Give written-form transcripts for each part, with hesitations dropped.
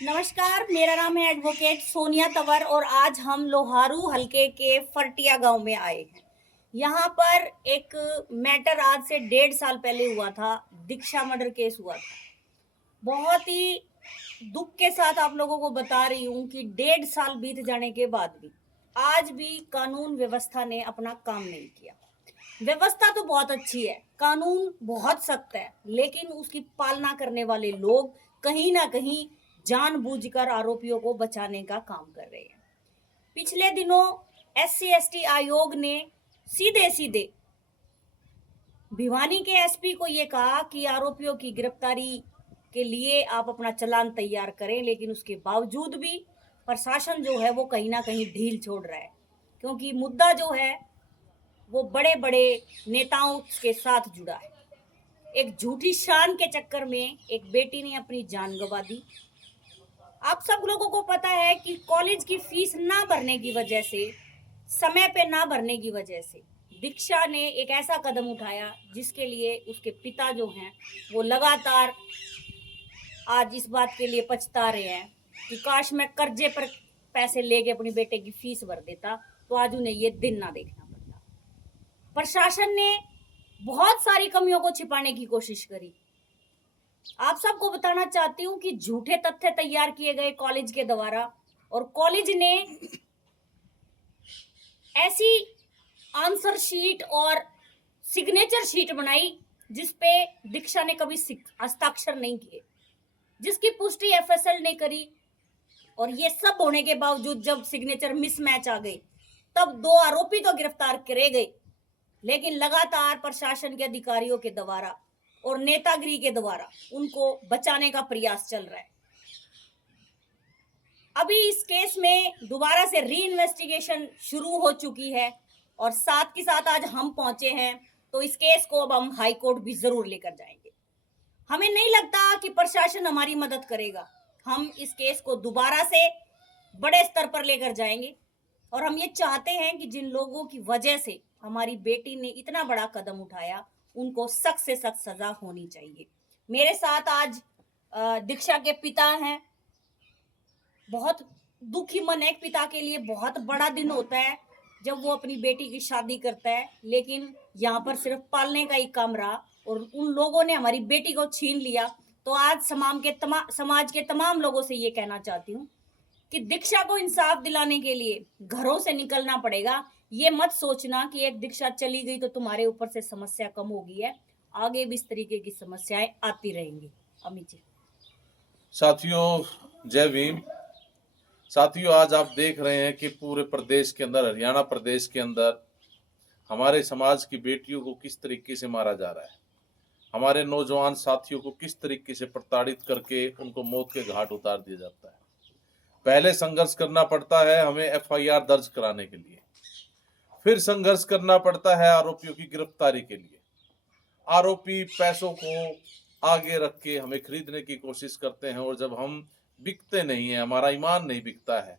नमस्कार, मेरा नाम है एडवोकेट सोनिया तंवर और आज हम लोहारू हलके के फरटिया गांव में आए हैं। यहाँ पर एक मैटर आज से 1.5 साल पहले हुआ था। दीक्षा मर्डर केस हुआ था। बहुत ही दुख के साथ आप लोगों को बता रही हूँ कि 1.5 साल बीत जाने के बाद भी आज भी कानून व्यवस्था ने अपना काम नहीं किया। व्यवस्था तो बहुत अच्छी है, कानून बहुत सख्त है, लेकिन उसकी पालना करने वाले लोग कहीं ना कहीं जानबूझकर आरोपियों को बचाने का काम कर रहे हैं। पिछले दिनों SC/ST आयोग ने सीधे सीधे भिवानी के SP को ये कहा कि आरोपियों की गिरफ्तारी के लिए आप अपना चालान तैयार करें, लेकिन उसके बावजूद भी प्रशासन जो है वो कहीं ना कहीं ढील छोड़ रहा है, क्योंकि मुद्दा जो है वो बड़े बड़े नेताओं के साथ जुड़ा है। एक झूठी शान के चक्कर में एक बेटी ने अपनी जान गंवा दी। आप सब लोगों को पता है कि कॉलेज की फीस ना भरने की वजह से, समय पे ना भरने की वजह से दीक्षा ने एक ऐसा कदम उठाया जिसके लिए उसके पिता जो हैं वो लगातार आज इस बात के लिए पछता रहे हैं कि काश मैं कर्जे पर पैसे लेके अपनी बेटे की फीस भर देता तो आज उन्हें ये दिन ना देखना पड़ता। प्रशासन ने बहुत सारी कमियों को छिपाने की कोशिश करी। आप सबको बताना चाहती हूँ कि झूठे तथ्य तैयार किए गए कॉलेज के द्वारा, और कॉलेज ने ऐसी आंसर शीट और सिग्नेचर शीट बनाई जिसपे दीक्षा ने कभी हस्ताक्षर नहीं किए, जिसकी पुष्टि FSL ने करी। और ये सब होने के बावजूद जब सिग्नेचर मिसमैच आ गई तब 2 आरोपी तो गिरफ्तार करे गए, लेकिन लगातार प्रशासन के अधिकारियों के द्वारा और नेतागिरी के द्वारा उनको बचाने का प्रयास चल रहा है। अभी इस केस में दोबारा से री इन्वेस्टिगेशन शुरू हो चुकी है और साथ के साथ आज हम पहुंचे हैं, तो इस केस को अब हम हाई कोर्ट भी जरूर लेकर जाएंगे। हमें नहीं लगता कि प्रशासन हमारी मदद करेगा। हम इस केस को दोबारा से बड़े स्तर पर लेकर जाएंगे और हम ये चाहते हैं कि जिन लोगों की वजह से हमारी बेटी ने इतना बड़ा कदम उठाया उनको सख्त से सख्त सजा होनी चाहिए। मेरे साथ आज दीक्षा के पिता हैं। बहुत दुखी मन है, एक पिता के लिए बहुत बड़ा दिन होता है जब वो अपनी बेटी की शादी करता है, लेकिन यहाँ पर सिर्फ पालने का ही काम रहा और उन लोगों ने हमारी बेटी को छीन लिया। तो आज समाज के तमाम लोगों से ये कहना चाहती हूँ कि दीक्षा को इंसाफ दिलाने के लिए घरों से निकलना पड़ेगा। ये मत सोचना कि एक दीक्षा चली गई तो तुम्हारे ऊपर से समस्या कम हो गई है, आगे भी इस तरीके की समस्याएं आती रहेंगी। अमित जी। साथियों, जय भीम। साथियों, आज आप देख रहे हैं कि पूरे प्रदेश के अंदर, हरियाणा प्रदेश के अंदर हमारे समाज की बेटियों को किस तरीके से मारा जा रहा है। हमारे नौजवान साथियों को किस तरीके से प्रताड़ित करके उनको मौत के घाट उतार दिया जाता है। पहले संघर्ष करना पड़ता है हमें FIR दर्ज कराने के लिए, फिर संघर्ष करना पड़ता है आरोपियों की गिरफ्तारी के लिए। आरोपी पैसों को आगे रख के हमें खरीदने की कोशिश करते हैं और जब हम बिकते नहीं है, हमारा ईमान नहीं बिकता है,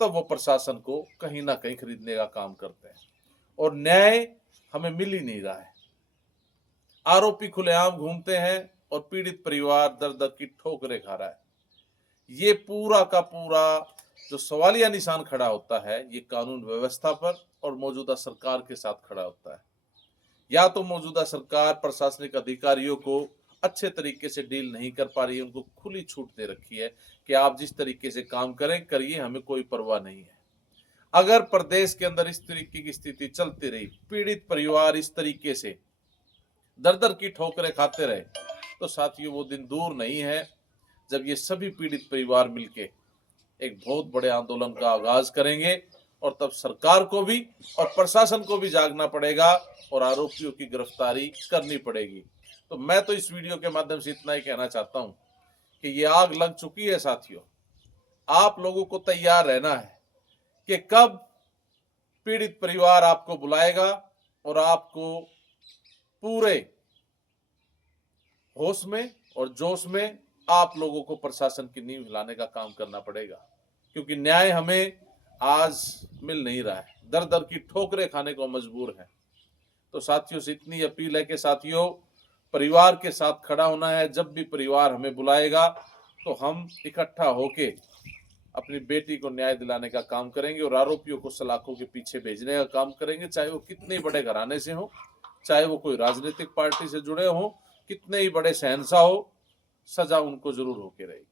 तब वो प्रशासन को कहीं ना कहीं खरीदने का काम करते हैं और न्याय हमें मिल ही नहीं रहा है। आरोपी खुलेआम घूमते हैं और पीड़ित परिवार दर दर की ठोकरें खा रहा है। ये पूरा का पूरा जो सवालिया निशान खड़ा होता है, ये कानून व्यवस्था पर और मौजूदा सरकार के साथ खड़ा होता है। या तो मौजूदा सरकार प्रशासनिक अधिकारियों को अच्छे तरीके से डील नहीं कर पा रही है, उनको खुली छूट दे रखी है कि आप जिस तरीके से काम करें करिए, हमें कोई परवाह नहीं है। अगर प्रदेश के अंदर इस तरीके की स्थिति चलती रही, पीड़ित परिवार इस तरीके से दर दर की ठोकरें खाते रहे, तो साथियों वो दिन दूर नहीं है जब ये सभी पीड़ित परिवार मिलके एक बहुत बड़े आंदोलन का आगाज करेंगे और तब सरकार को भी और प्रशासन को भी जागना पड़ेगा और आरोपियों की गिरफ्तारी करनी पड़ेगी। तो मैं तो इस वीडियो के माध्यम से इतना ही कहना चाहता हूं कि ये आग लग चुकी है साथियों। आप लोगों को तैयार रहना है कि कब पीड़ित परिवार आपको बुलाएगा और आपको पूरे होश में और जोश में आप लोगों को प्रशासन की नींव हिलाने का काम करना पड़ेगा, क्योंकि न्याय हमें आज मिल नहीं रहा है, दर दर की ठोकरें खाने को मजबूर है। तो साथियों से इतनी अपील है कि साथियों, परिवार के साथ खड़ा होना है। जब भी परिवार हमें बुलाएगा तो हम इकट्ठा होके अपनी बेटी को न्याय दिलाने का काम करेंगे और आरोपियों को सलाखों के पीछे भेजने का काम करेंगे, चाहे वो कितने बड़े घराने से हो, चाहे वो कोई राजनीतिक पार्टी से जुड़े हो, कितने ही बड़े शहंशाह हो, सजा उनको जरूर होके रहेगी।